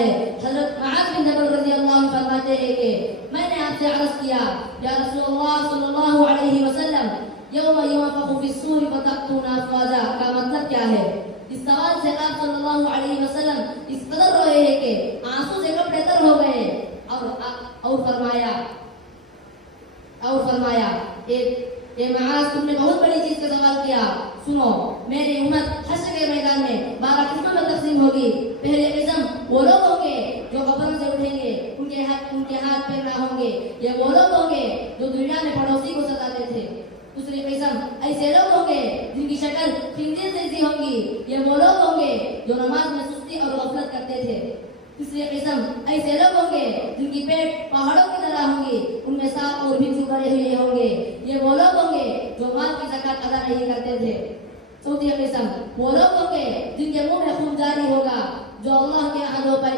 हजरत मुआज़ बिन जबल रज़ियल्लाहु अन्हु फरमाते हैं कि मैंने आपसे अर्ज़ किया या रसूलुल्लाह सल्लल्लाहु अलैहि वसल्लम यौम युनफ़ख़ु फ़िस्सूर फ़तअतूना अफ़वाजा का मतलब क्या है। इस सवाल से आप सल्लल्लाहु अलैहि वसल्लम इस कदर रोए हैं कि आंसू से कपड़े तर हो गए और फरमाया ए मुआज़ तुमने बहुत बड़ी चीज का सवाल किया। सुनो, मेरी उम्मत हश्र के मैदान में 12 किस्मों में तकसीम होगी। पहले किस्म वो लोग होंगे जो कब्र से उठेंगे, उनके हाथ पैर ना होंगे। ये वो लोग होंगे जो दुनिया में पड़ोसी को सताते थे। दूसरी किस्म ऐसे लोग होंगे जिनकी शक्ल खंजीर जैसी होगी। ये वो लोग होंगे जो नमाज में सुस्ती और गफलत करते थे। तीसरी किस्म ऐसे लोग होंगे जिनकी पेट पहाड़ों की तरह होंगी, उनमें सांप और बिच्छू भरे हुए होंगे। ये वो लोग होंगे जो माल की ज़कात अदा नहीं करते थे। चौथी किस्म वो लोग होंगे जिनके मुंह में खून जारी होगा, जो अल्लाह के अहद व पैमान